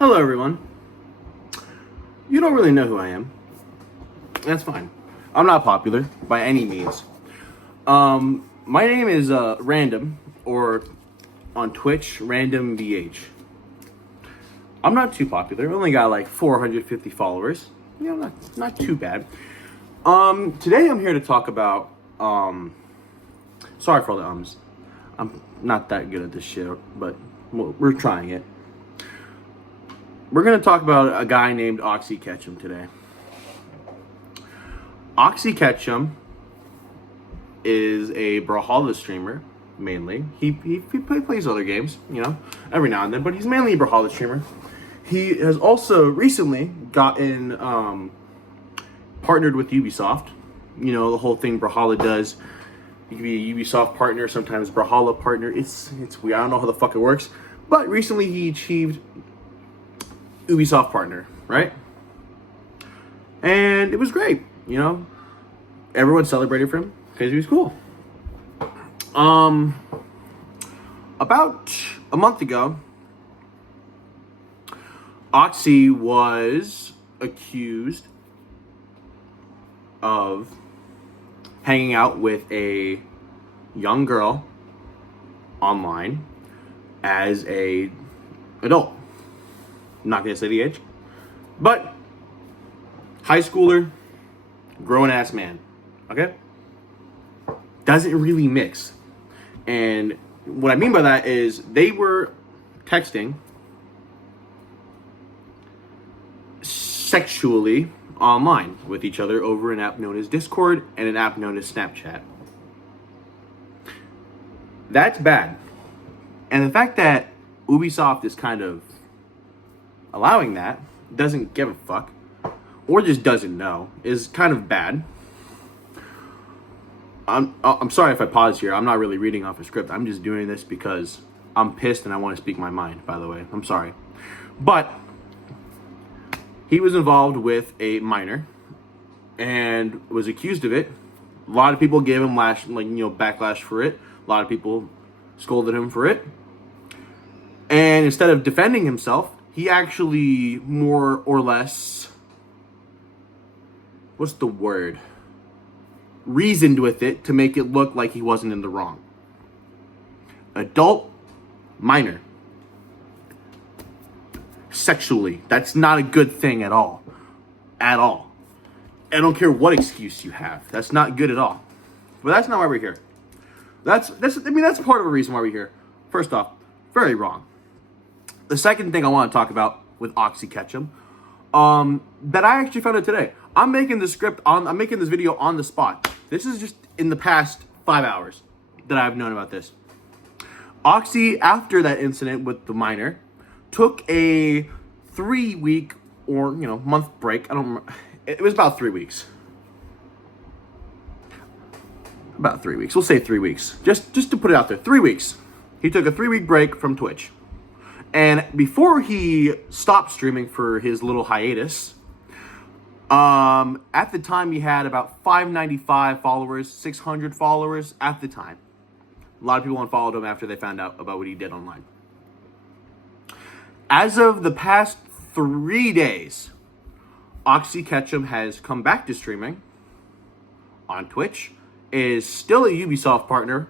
Hello, everyone. You don't really know who I am. That's fine. I'm not popular by any means. My name is Random, or on Twitch, Random VH. I'm not too popular. I only got like 450 followers. Not too bad. Today I'm here to talk about. Sorry for all the ums. I'm not that good at this shit, but we're trying it. We're going to talk about a guy named Oxy Ketchum today. Oxy Ketchum is a Brawlhalla streamer, mainly. He plays other games, every now and then, but he's mainly a Brawlhalla streamer. He has also recently gotten partnered with Ubisoft. The whole thing Brawlhalla does. You can be a Ubisoft partner, sometimes Brawlhalla partner. It's weird. I don't know how the fuck it works. But recently he achieved Ubisoft partner, right? And it was great, Everyone celebrated for him because he was cool. About a month ago, Oxy was accused of hanging out with a young girl online as a adult. I'm not gonna say the age, but high schooler, grown ass man. Okay? Doesn't really mix. And what I mean by that is they were texting sexually online with each other over an app known as Discord and an app known as Snapchat. That's bad. And the fact that Ubisoft is kind of allowing that, doesn't give a fuck, or just doesn't know, is kind of bad. I'm sorry if I pause here. I'm not really reading off a script. I'm just doing this because I'm pissed and I want to speak my mind, by the way. I'm sorry. But he was involved with a minor and was accused of it. A lot of people gave him backlash for it. A lot of people scolded him for it. And instead of defending himself, he actually more or less, what's the word? Reasoned with it to make it look like he wasn't in the wrong. Adult, minor. Sexually. That's not a good thing at all. At all. I don't care what excuse you have. That's not good at all. But that's not why we're here. That's part of a reason why we're here. First off, very wrong. The second thing I want to talk about with Oxy Ketchum, that I actually found out today. I'm making this video on the spot. This is just in the past 5 hours that I've known about this. Oxy, after that incident with the minor, took a 3-week or month break. I don't remember. It was about 3 weeks. About 3 weeks. We'll say 3 weeks. Just to put it out there. 3 weeks. He took a 3-week break from Twitch. And before he stopped streaming for his little hiatus, at the time he had about 595 followers, 600 followers at the time. A lot of people unfollowed him after they found out about what he did online. As of the past 3 days, Oxy Ketchum has come back to streaming on Twitch, is still a Ubisoft partner,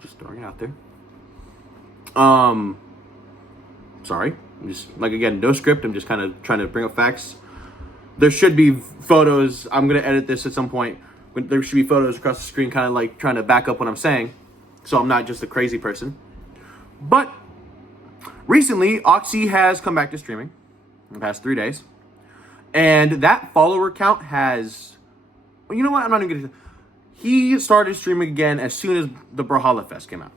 just throwing it out there. Sorry, I'm just, again, no script, I'm just kind of trying to bring up facts. There should be photos, I'm going to edit this at some point, there should be photos across the screen kind of trying to back up what I'm saying, so I'm not just a crazy person. But recently, Oxy has come back to streaming in the past 3 days, and that follower count has, well, you know what, I'm not even going to, he started streaming again as soon as the Brawlhalla Fest came out.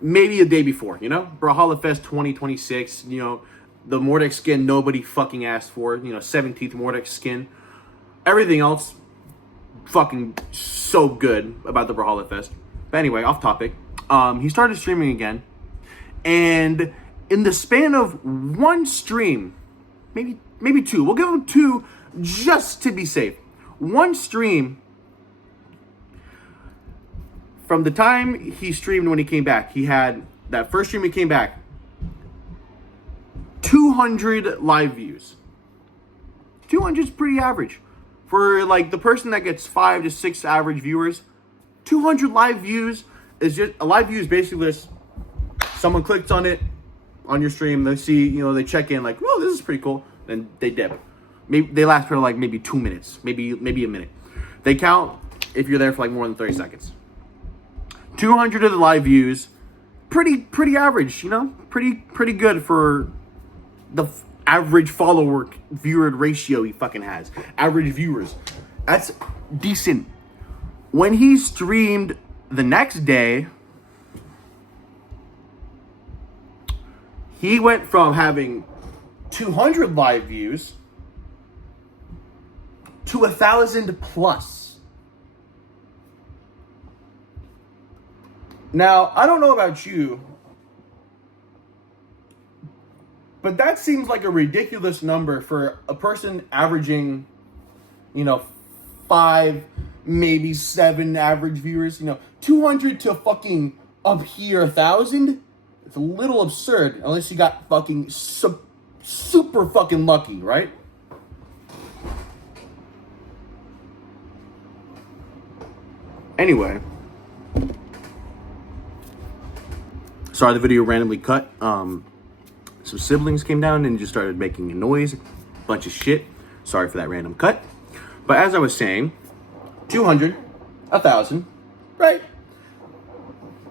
Maybe a day before, Brawlhalla Fest 2026, the Mordex skin nobody fucking asked for, 17th Mordex skin. Everything else, fucking so good about the Brawlhalla Fest. But anyway, off topic. He started streaming again, and in the span of one stream, maybe two, we'll give him 2 just to be safe. One stream, from the time he streamed when he came back, he had that first stream he came back, 200 live views. 200 is pretty average. For like the person that gets 5 to 6 average viewers, 200 live views is just, a live view is basically just someone clicks on it on your stream, they see, they check in like, "Whoa, this is pretty cool," then they dip. Maybe they last for like maybe 2 minutes, maybe a minute. They count if you're there for like more than 30 seconds. 200 of the live views, pretty average, pretty good for the average follower viewer ratio he fucking has. Average viewers, that's decent. When he streamed the next day, he went from having 200 live views to 1,000 plus. Now, I don't know about you, but that seems like a ridiculous number for a person averaging, 5, maybe 7 average viewers. 200 to fucking up here 1,000. It's a little absurd unless you got fucking super fucking lucky, right? Anyway, sorry the video randomly cut. Some siblings came down and just started making a noise, bunch of shit. Sorry for that random cut. But as I was saying, 200, 1,000, right?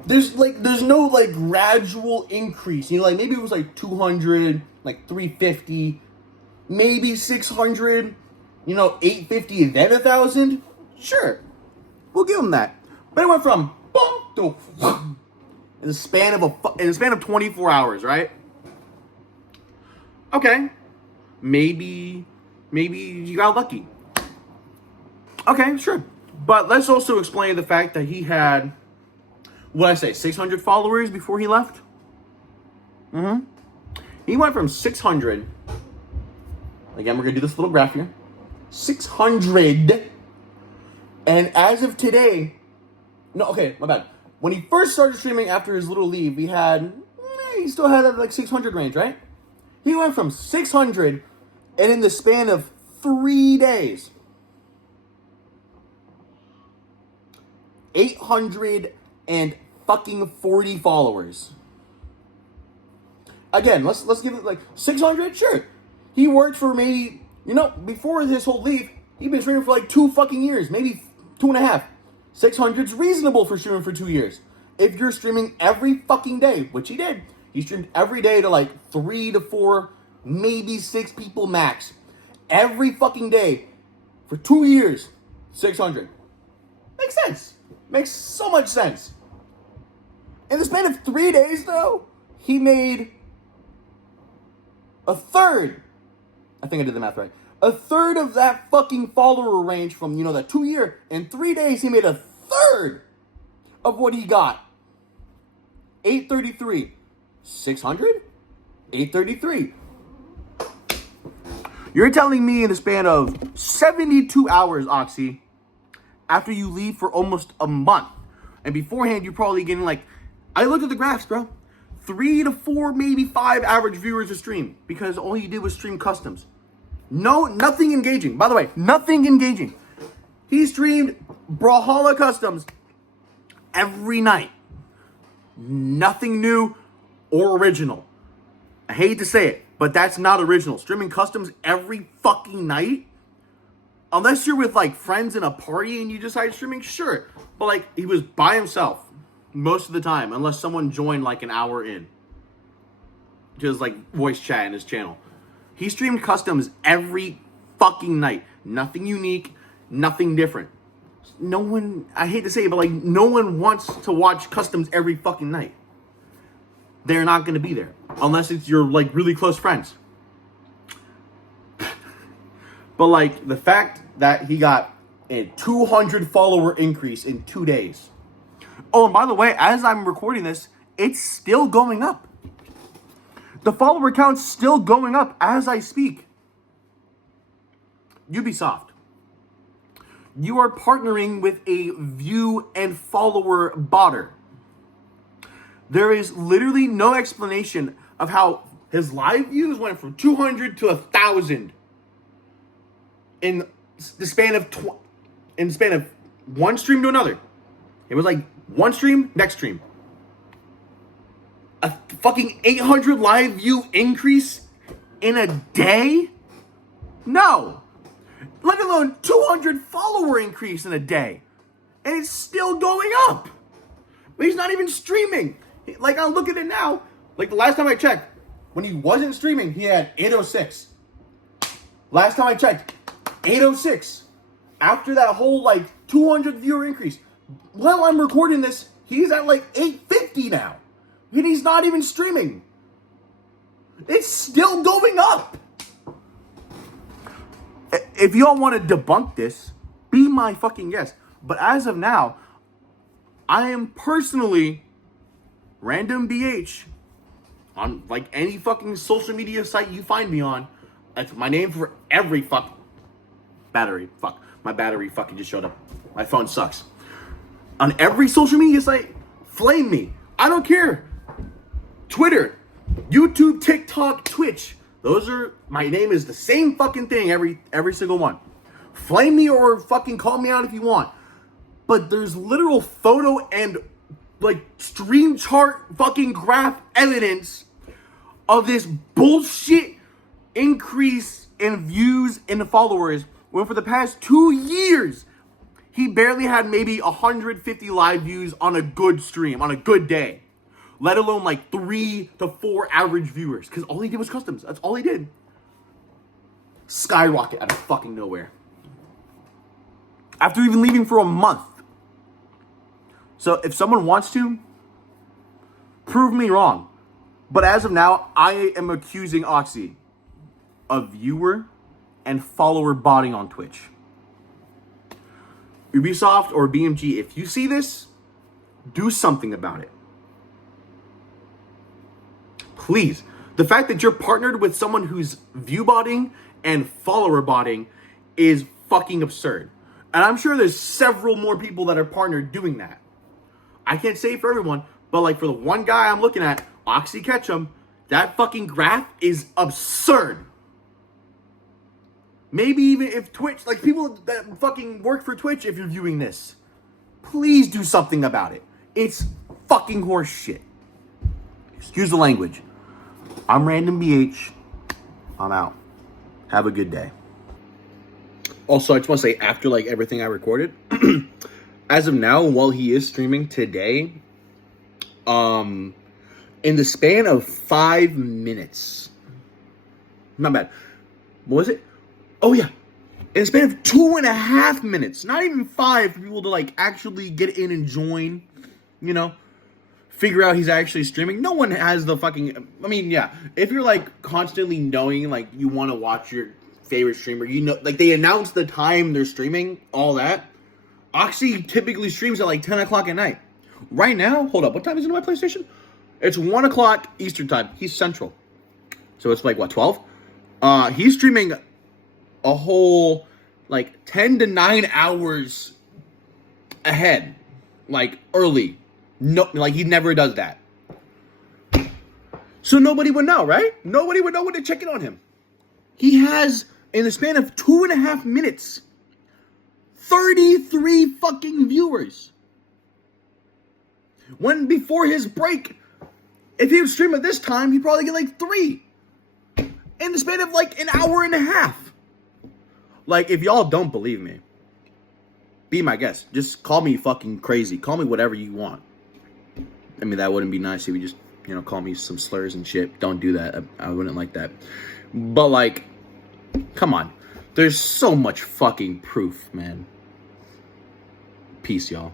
There's no like gradual increase. Like maybe it was like 200, like 350, maybe 600, 850 and then 1,000. Sure, we'll give him that. But it went from boom to whoom in the span of 24 hours, right? Okay, maybe you got lucky. Okay, sure. But let's also explain the fact that he had, 600 followers before he left? He went from 600, again, we're going to do this little graph here, 600, and as of today, my bad. When he first started streaming after his little leave, he still had that like 600 range, right? He went from 600, and in the span of 3 days, 840 followers. Again, let's give it like 600. Sure, he worked for maybe before his whole leave, he'd been streaming for like 2 fucking years, maybe 2.5. 600's reasonable for streaming for 2 years. If you're streaming every fucking day, which he did, he streamed every day to like 3 to 4, maybe 6 people max, every fucking day for 2 years. 600 makes sense. Makes so much sense. In the span of 3 days, though, he made a third. I think I did the math right. A third of that fucking follower range from, that 2 year. In 3 days, he made a third of what he got. 833. 600? 833. You're telling me in the span of 72 hours, Oxy, after you leave for almost a month, and beforehand you're probably getting like, I looked at the graphs, bro, 3 to 4, maybe 5 average viewers a stream, because all you did was stream customs. Nothing engaging. By the way, nothing engaging. He streamed Brawlhalla customs every night. Nothing new or original. I hate to say it, but that's not original. Streaming customs every fucking night, unless you're with like friends in a party and you decide streaming, sure. But like he was by himself most of the time, unless someone joined like an hour in. Just like voice chat in his channel. He streamed customs every fucking night. Nothing unique, nothing different. No one, I hate to say it, but like no one wants to watch customs every fucking night. They're not going to be there unless it's your like really close friends. But like the fact that he got a 200 follower increase in 2 days. Oh, and by the way, as I'm recording this, it's still going up. The follower count's still going up as I speak. Ubisoft, you are partnering with a view and follower botter. There is literally no explanation of how His live views went from 200 to 1,000 in the span of one stream to another. It was like one stream, next stream. A fucking 800 live view increase in a day? No. Let alone 200 follower increase in a day. And it's still going up. But he's not even streaming. Like, I look at it now. Like, the last time I checked, when he wasn't streaming, he had 806. Last time I checked, 806. After that whole, like, 200 viewer increase. While I'm recording this, he's at, like, 850 now. And he's not even streaming. It's still going up. If y'all want to debunk this, be my fucking guest. But as of now, I am personally Random BH on like any fucking social media site you find me on. That's my name for every battery. Fuck. My battery fucking just showed up. My phone sucks. On every social media site, flame me. I don't care. Twitter, YouTube, TikTok, Twitch. My name is the same fucking thing every single one. Flame me or fucking call me out if you want. But there's literal photo and like stream chart fucking graph evidence of this bullshit increase in views and followers when for the past 2 years he barely had maybe 150 live views on a good stream, on a good day. Let alone like 3 to 4 average viewers. Because all he did was customs. That's all he did. Skyrocket out of fucking nowhere. After even leaving for a month. So if someone wants to, prove me wrong. But as of now, I am accusing Oxy of viewer and follower botting on Twitch. Ubisoft or BMG, if you see this, do something about it. Please. The fact that you're partnered with someone who's view botting and follower botting is fucking absurd. And I'm sure there's several more people that are partnered doing that. I can't say for everyone, but like for the one guy I'm looking at, Oxy Ketchum, that fucking graph is absurd. Maybe even if Twitch, like people that fucking work for Twitch, if you're viewing this, please do something about it. It's fucking horse shit. Excuse the language. I'm Random BH. I'm out. Have a good day. Also, I just want to say, after like everything I recorded, as of now, while he is streaming today, in the span of 5 minutes, not bad. What was it? Oh yeah, in the span of 2.5 minutes, not even 5 for people to like actually get in and join, you know, figure out he's actually streaming. No one has the fucking, I mean, yeah, if you're like constantly knowing like you want to watch your favorite streamer, you know, like they announce the time they're streaming, all that. Oxy typically streams at like 10 o'clock at night. Right now, hold up, what time is it on my PlayStation? It's 1 o'clock Eastern time. He's Central. So it's like, what, 12? He's streaming a whole, like, 10 to 9 hours ahead. Like, early. No, like, he never does that. So nobody would know, right? Nobody would know when to check in on him. He has, in the span of 2.5 minutes, 33 fucking viewers. When before his break, if he would stream at this time, he'd probably get like 3. In the span of like an hour and a half. Like, if y'all don't believe me, be my guest. Just call me fucking crazy. Call me whatever you want. I mean, that wouldn't be nice if you just, you know, call me some slurs and shit. Don't do that. I wouldn't like that. But, like, come on. There's so much fucking proof, man. Peace, y'all.